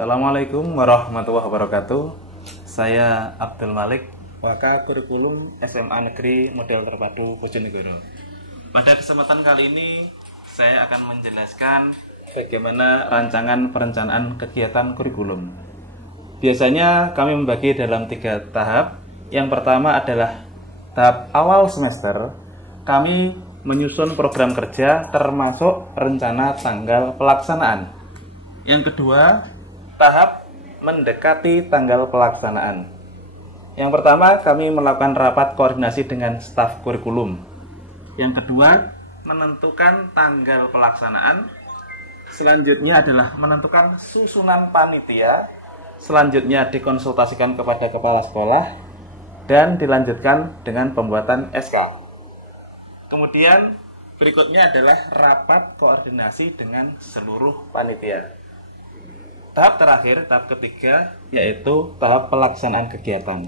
Assalamualaikum warahmatullahi wabarakatuh. Saya Abdul Malik, Waka Kurikulum SMA Negeri Model Terpadu Bojonegoro. Pada kesempatan kali ini saya akan menjelaskan bagaimana rancangan perencanaan kegiatan kurikulum. Biasanya kami membagi dalam 3 tahap. Yang pertama adalah tahap awal semester. Kami menyusun program kerja termasuk rencana tanggal pelaksanaan. Yang kedua, tahap mendekati tanggal pelaksanaan. Yang pertama, kami melakukan rapat koordinasi dengan staf kurikulum. Yang kedua, menentukan tanggal pelaksanaan. Selanjutnya adalah menentukan susunan panitia. Selanjutnya dikonsultasikan kepada kepala sekolah dan dilanjutkan dengan pembuatan SK. Kemudian berikutnya adalah rapat koordinasi dengan seluruh panitia. Tahap terakhir, tahap ketiga, yaitu tahap pelaksanaan kegiatan.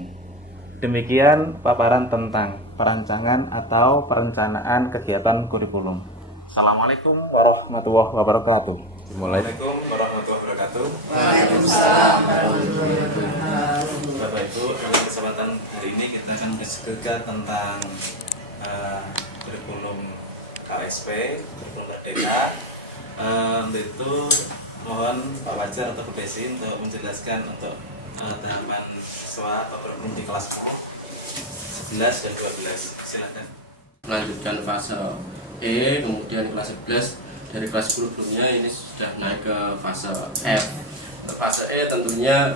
Demikian paparan tentang perancangan atau perencanaan kegiatan kurikulum. Assalamualaikum warahmatullahi wabarakatuh. Assalamualaikum warahmatullahi wabarakatuh. Waalaikumsalam warahmatullahi wabarakatuh. Bapak Ibu, dalam kesempatan hari ini kita akan berdiskusi tentang kurikulum KSP, kurikulum Merdeka. Untuk itu mohon Pak Wajar atau Bu Desi untuk menjelaskan untuk tahapan siswa atau kurikulum di kelas 11 dan 12. Silakan. Melanjutkan fase E, kemudian kelas 11. Dari kelas kurikulumnya ini sudah naik ke fase F. Fase E tentunya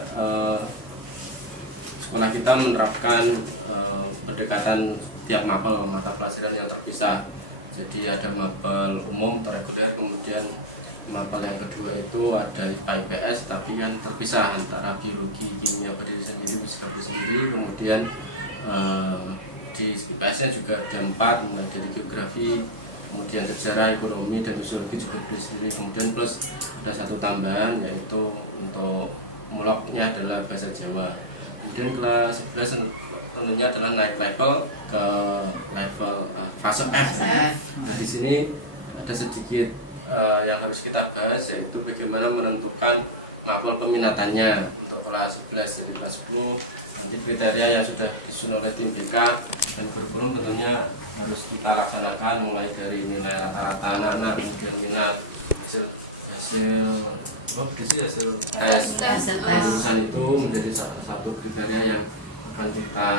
sekolah kita menerapkan pendekatan tiap mapel mata pelajaran yang terpisah. Jadi ada mapel umum reguler, kemudian mapel yang kedua itu ada IPA IPS tapi kan terpisah antara biologi, kimia berdiri sendiri, fisika berdiri sendiri. Kemudian di IPS-nya juga ada 4, mulai dari geografi, kemudian sejarah, ekonomi, dan sosiologi juga berdiri sendiri. Kemudian plus ada 1 tambahan, yaitu untuk muloknya adalah bahasa Jawa. Kemudian kelas 11 tentunya adalah naik level ke level fase F. Nah, di sini ada sedikit yang harus kita bahas, yaitu bagaimana menentukan mapel peminatannya untuk kelas 11. Jadi kelas 10 nanti kriteria yang sudah disusun oleh tim BK dan kurikulum tentunya harus kita laksanakan, mulai dari nilai rata-rata anak-anak, kemudian minat, hasil tes lulusan itu menjadi salah satu kriteria yang akan kita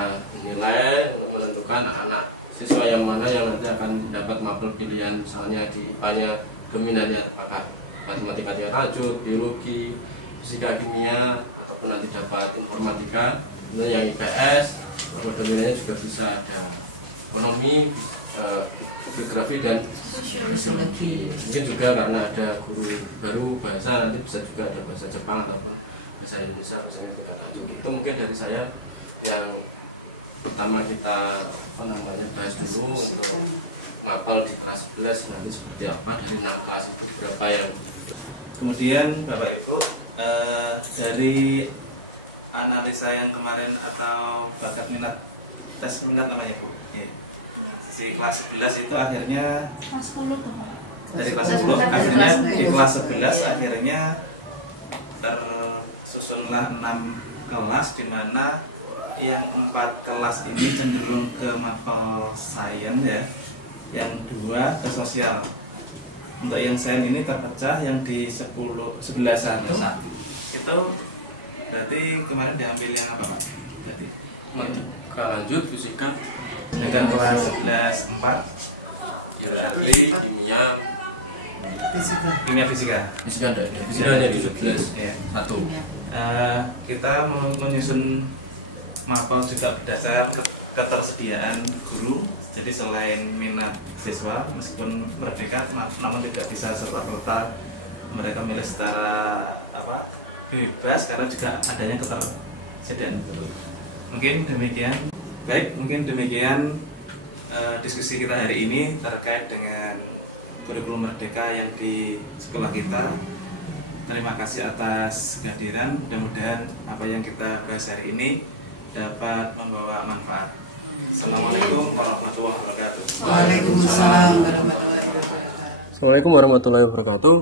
nilai untuk menentukan anak siswa yang mana yang nanti akan dapat mapel pilihan, misalnya di IPA-nya dominannya apakah matematika tingkat lanjut, biologi, fisika, kimia, ataupun nanti dapat informatika. Kemudian yang IPS, dominannya juga bisa ada ekonomi, geografi, dan sosiologi. Mungkin juga karena ada guru baru bahasa, nanti bisa juga ada bahasa Jepang ataupun bahasa Indonesia, bahasa tingkat lanjut. Itu mungkin dari saya yang pertama kita bahas dulu untuk mapel di kelas 11 nanti seperti apa, dari 6 kelas itu berapa yang. Kemudian Bapak Ibu, dari analisa yang kemarin atau bakat minat, tes minat namanya Bu, si kelas 11 itu akhirnya kelas 10 tuh. Dari kelas 10 akhirnya di kelas 11 akhirnya tersusunlah 6 kelas, di mana yang 4 kelas ini cenderung ke mapel sains ya, yang 2 ke sosial. Untuk yang sains ini terpecah, yang di 11-an itu berarti kemarin diambil yang apa Pak? Berarti Matematika lanjut, fisika, dengan kelas 11 4 geografi, kimia, fisika. fisika ada, fisika ada di 11 Ya. 1. Kita menyusun mapel juga berdasar ketersediaan guru. Jadi selain minat siswa, meskipun merdeka, namun tidak bisa serta-merta mereka milih secara bebas, karena juga adanya ketersediaan guru. Mungkin demikian. Baik, mungkin demikian diskusi kita hari ini terkait dengan kurikulum Merdeka yang di sekolah kita. Terima kasih atas kehadiran. Mudah-mudahan apa yang kita bahas hari ini dapat membawa manfaat. Assalamualaikum warahmatullahi wabarakatuh. Waalaikumsalam warahmatullahi wabarakatuh. Assalamualaikum warahmatullahi wabarakatuh.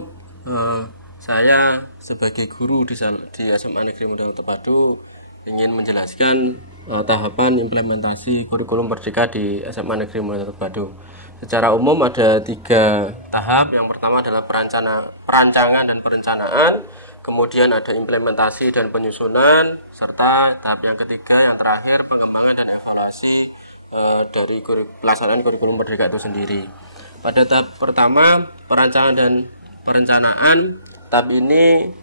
saya sebagai guru di SMA Negeri Modal Terpadu ingin menjelaskan tahapan implementasi kurikulum Merdeka di SMA Negeri Modal Terpadu. Secara umum ada 3 tahap. Yang pertama adalah perancangan dan perencanaan, kemudian ada implementasi dan penyusunan, serta tahap yang ketiga yang terakhir pengembangan dan evaluasi dari pelaksanaan kurikulum Merdeka itu sendiri. Pada tahap pertama, perancangan dan perencanaan, tahap ini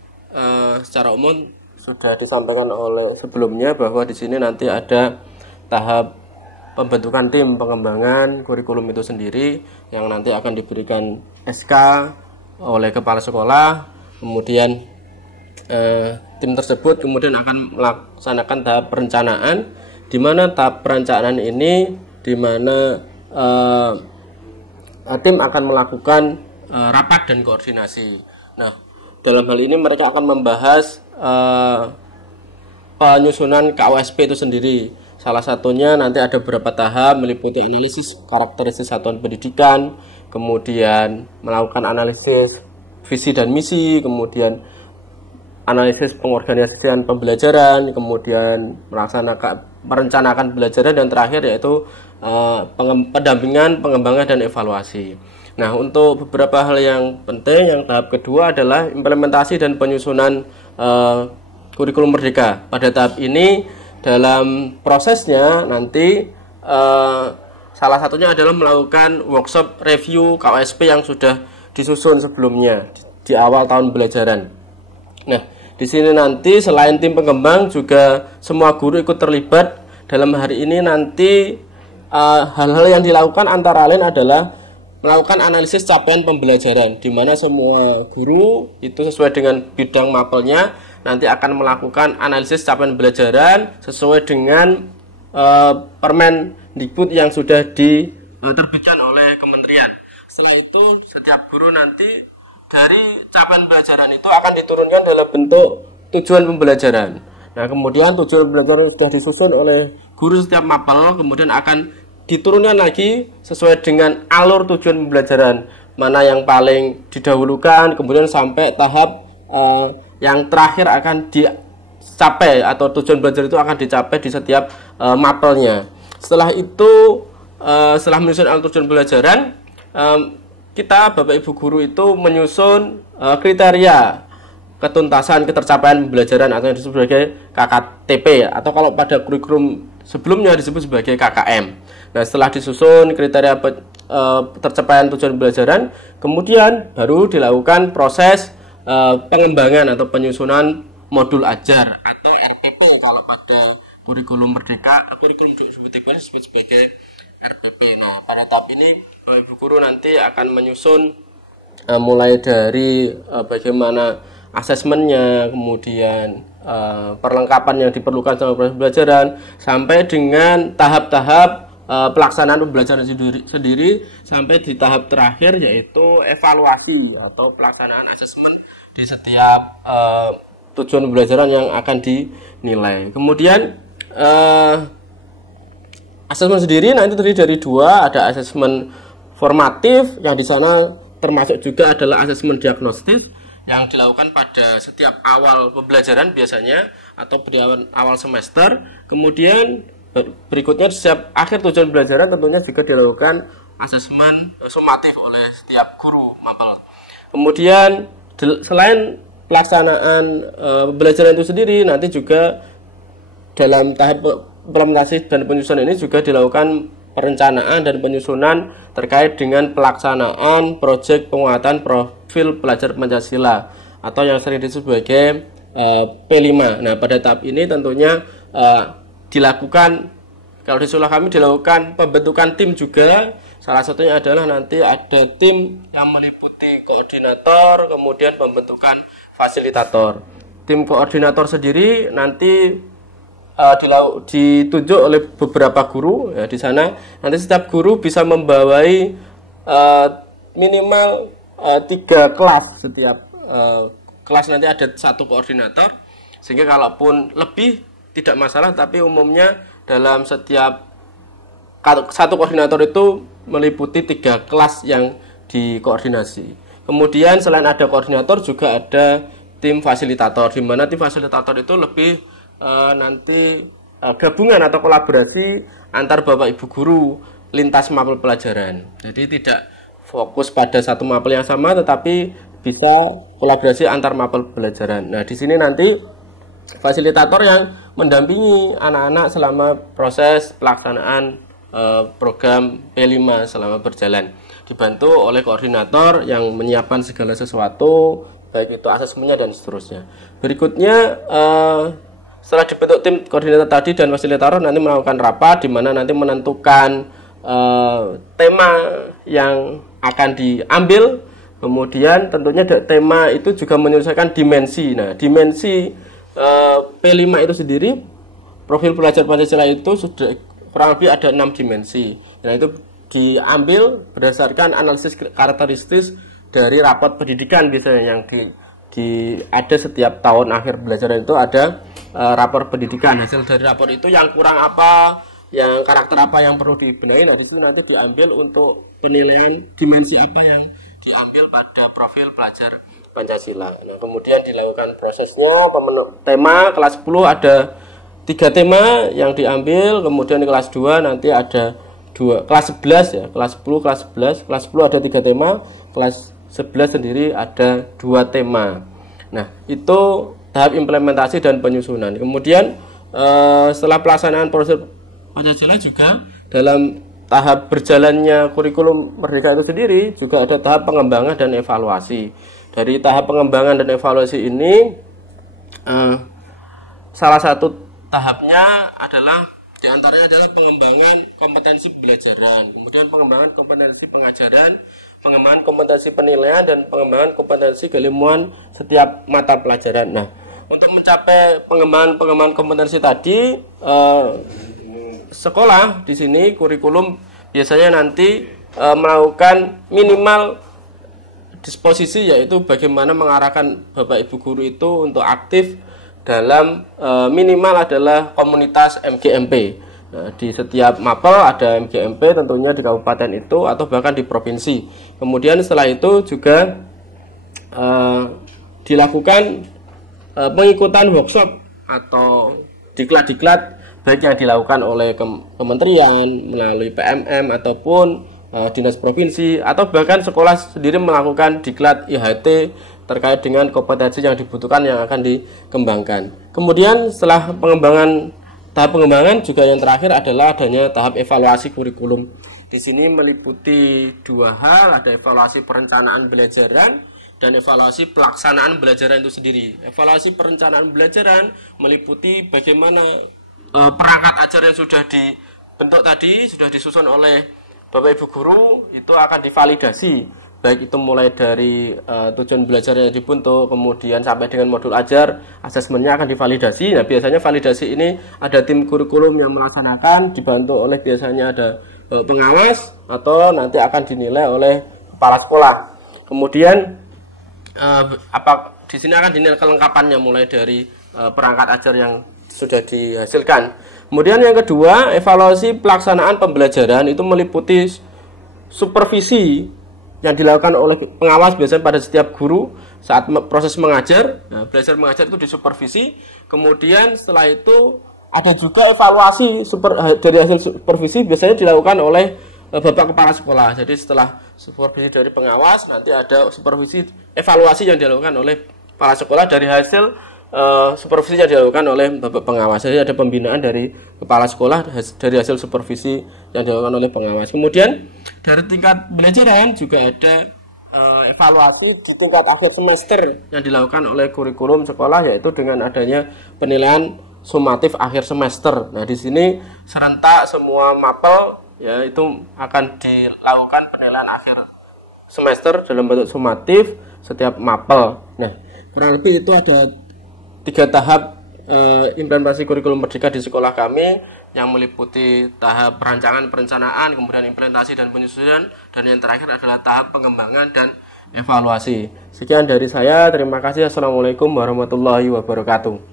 secara umum sudah disampaikan oleh sebelumnya bahwa di sini nanti ada tahap pembentukan tim pengembangan kurikulum itu sendiri yang nanti akan diberikan SK oleh kepala sekolah. Kemudian tim tersebut kemudian akan melaksanakan tahap perencanaan, di mana tahap perencanaan ini di mana tim akan melakukan rapat dan koordinasi. Nah, dalam hal ini mereka akan membahas penyusunan KOSP itu sendiri. Salah satunya nanti ada beberapa tahap meliputi analisis karakteristik satuan pendidikan, kemudian melakukan analisis visi dan misi, kemudian analisis pengorganisasian pembelajaran, kemudian merencanakan pembelajaran, dan terakhir yaitu pendampingan, pengembangan, dan evaluasi. Nah, untuk beberapa hal yang penting, yang tahap kedua adalah implementasi dan penyusunan kurikulum Merdeka. Pada tahap ini dalam prosesnya nanti salah satunya adalah melakukan workshop review KOSP yang sudah disusun sebelumnya di awal tahun pembelajaran. Nah, di sini nanti selain tim pengembang juga semua guru ikut terlibat. Dalam hari ini nanti hal-hal yang dilakukan antara lain adalah melakukan analisis capaian pembelajaran, di mana semua guru itu sesuai dengan bidang mapelnya nanti akan melakukan analisis capaian pembelajaran sesuai dengan Permendikbud yang sudah diterbitkan oleh kementerian. Setelah itu setiap guru nanti dari capaian pembelajaran itu akan diturunkan dalam bentuk tujuan pembelajaran. Nah, kemudian tujuan pembelajaran sudah disusun oleh guru setiap mapel, kemudian akan diturunkan lagi sesuai dengan alur tujuan pembelajaran, mana yang paling didahulukan, kemudian sampai tahap yang terakhir akan dicapai atau tujuan belajar itu akan dicapai di setiap mapelnya. Setelah itu, setelah menyusun alur tujuan pembelajaran, kita Bapak Ibu guru itu menyusun kriteria ketuntasan ketercapaian pembelajaran atau yang disebut sebagai KKTP, atau kalau pada kurikulum sebelumnya disebut sebagai KKM. Nah, setelah disusun kriteria tercapaian tujuan pembelajaran, kemudian baru dilakukan proses pengembangan atau penyusunan modul ajar atau RPP kalau pada kurikulum Merdeka, kurikulum disebut sebagai RPP. Nah, pada tahap ini Ibu guru nanti akan menyusun mulai dari bagaimana asesmennya, kemudian perlengkapan yang diperlukan selama proses pembelajaran, sampai dengan tahap-tahap pelaksanaan pembelajaran sendiri sampai di tahap terakhir yaitu evaluasi atau pelaksanaan asesmen di setiap tujuan pembelajaran yang akan dinilai. Kemudian asesmen sendiri nanti terdiri dari 2, ada asesmen formatif yang di sana termasuk juga adalah asesmen diagnostis yang dilakukan pada setiap awal pembelajaran biasanya atau di awal semester. Kemudian berikutnya setiap akhir tujuan pembelajaran tentunya juga dilakukan asesmen sumatif oleh setiap guru mapel. Kemudian selain pelaksanaan pembelajaran itu sendiri, nanti juga dalam tahap implementasi dan penyusunan ini juga dilakukan perencanaan dan penyusunan terkait dengan pelaksanaan proyek penguatan profil pelajar Pancasila atau yang sering disebut sebagai P5. Nah, pada tahap ini tentunya dilakukan, kalau di sekolah kami dilakukan pembentukan tim juga. Salah satunya adalah nanti ada tim yang meliputi koordinator, kemudian pembentukan fasilitator. Tim koordinator sendiri nanti ditunjuk oleh beberapa guru ya. Di sana nanti setiap guru bisa membawai minimal 3 kelas. Setiap kelas nanti ada 1 koordinator, sehingga kalaupun lebih tidak masalah, tapi umumnya dalam setiap 1 koordinator itu meliputi 3 kelas yang dikoordinasi. Kemudian selain ada koordinator juga ada tim fasilitator, di mana tim fasilitator itu lebih nanti gabungan atau kolaborasi antar Bapak Ibu guru lintas mapel pelajaran. Jadi tidak fokus pada satu mapel yang sama, tetapi bisa kolaborasi antar mapel pelajaran. Nah, di sini nanti fasilitator yang mendampingi anak-anak selama proses pelaksanaan program P5 selama berjalan, dibantu oleh koordinator yang menyiapkan segala sesuatu, baik itu asesmennya dan seterusnya. Berikutnya setelah dibentuk tim koordinator tadi dan fasilitator nanti melakukan rapat di mana nanti menentukan tema yang akan diambil. Kemudian tentunya tema itu juga menyelesaikan dimensi. Nah, dimensi P5 itu sendiri, profil pelajar Pancasila itu sudah kurang lebih ada 6 dimensi. Nah, itu diambil berdasarkan analisis karakteristik dari rapot pendidikan biasanya yang ada setiap tahun akhir belajar itu ada rapor pendidikan. Hasil dari rapor itu yang kurang apa, yang karakter apa yang perlu dibenahi. Nah, di situ nanti diambil untuk penilaian dimensi apa yang diambil pada profil pelajar Pancasila. Nah, kemudian dilakukan prosesnya tema kelas 10 ada 3 tema yang diambil, kemudian di kelas 2 nanti ada kelas 11 ya, kelas 10, kelas 11, kelas 10 ada 3 tema, kelas 11 sendiri ada 2 tema. Nah, itu tahap implementasi dan penyusunan. Kemudian setelah pelaksanaan proses Pancasila juga dalam tahap berjalannya kurikulum Merdeka itu sendiri juga ada tahap pengembangan dan evaluasi. Dari tahap pengembangan dan evaluasi ini salah satu tahapnya adalah diantaranya adalah pengembangan kompetensi pembelajaran, kemudian pengembangan kompetensi pengajaran, pengembangan kompetensi penilaian, dan pengembangan kompetensi keilmuan setiap mata pelajaran. Nah, untuk mencapai pengembangan kompetensi tadi, sekolah di sini kurikulum biasanya nanti melakukan minimal disposisi, yaitu bagaimana mengarahkan Bapak Ibu guru itu untuk aktif dalam minimal adalah komunitas MGMP. Nah, di setiap mapel ada MGMP tentunya di kabupaten itu atau bahkan di provinsi. Kemudian setelah itu juga dilakukan pengikutan workshop atau diklat-diklat baik yang dilakukan oleh kementerian melalui PMM ataupun dinas provinsi atau bahkan sekolah sendiri melakukan diklat IHT terkait dengan kompetensi yang dibutuhkan yang akan dikembangkan. Kemudian setelah tahap pengembangan juga yang terakhir adalah adanya tahap evaluasi kurikulum. Di sini meliputi 2 hal, ada evaluasi perencanaan belajaran dan evaluasi pelaksanaan belajaran itu sendiri. Evaluasi perencanaan belajaran meliputi bagaimana perangkat ajar yang sudah dibentuk tadi, sudah disusun oleh Bapak Ibu guru itu akan divalidasi. Baik itu mulai dari tujuan belajar yang dibentuk, kemudian sampai dengan modul ajar, asesmennya akan divalidasi. Nah, biasanya validasi ini ada tim kurikulum yang melaksanakan, dibantu oleh biasanya ada pengawas atau nanti akan dinilai oleh kepala sekolah. Kemudian di sini akan dinilai kelengkapannya mulai dari perangkat ajar yang sudah dihasilkan. Kemudian yang kedua, evaluasi pelaksanaan pembelajaran itu meliputi supervisi yang dilakukan oleh pengawas biasanya pada setiap guru saat proses mengajar. Nah, belajar mengajar itu disupervisi. Kemudian setelah itu ada juga evaluasi dari hasil supervisi biasanya dilakukan oleh Bapak Kepala Sekolah. Jadi setelah supervisi dari pengawas nanti ada supervisi evaluasi yang dilakukan oleh Kepala Sekolah dari hasil supervisi yang dilakukan oleh Bapak Pengawas. Jadi ada pembinaan dari Kepala Sekolah dari hasil supervisi yang dilakukan oleh pengawas. Kemudian dari tingkat pembelajaran juga ada evaluasi di tingkat akhir semester yang dilakukan oleh kurikulum sekolah, yaitu dengan adanya penilaian sumatif akhir semester. Nah, di sini serentak semua mapel ya itu akan dilakukan penilaian akhir semester dalam bentuk sumatif setiap mapel. Nah, kurang lebih itu ada 3 tahap implementasi kurikulum Merdeka di sekolah kami yang meliputi tahap perencanaan, kemudian implementasi dan penyusunan, dan yang terakhir adalah tahap pengembangan dan evaluasi. Sekian dari saya, terima kasih. Assalamualaikum warahmatullahi wabarakatuh.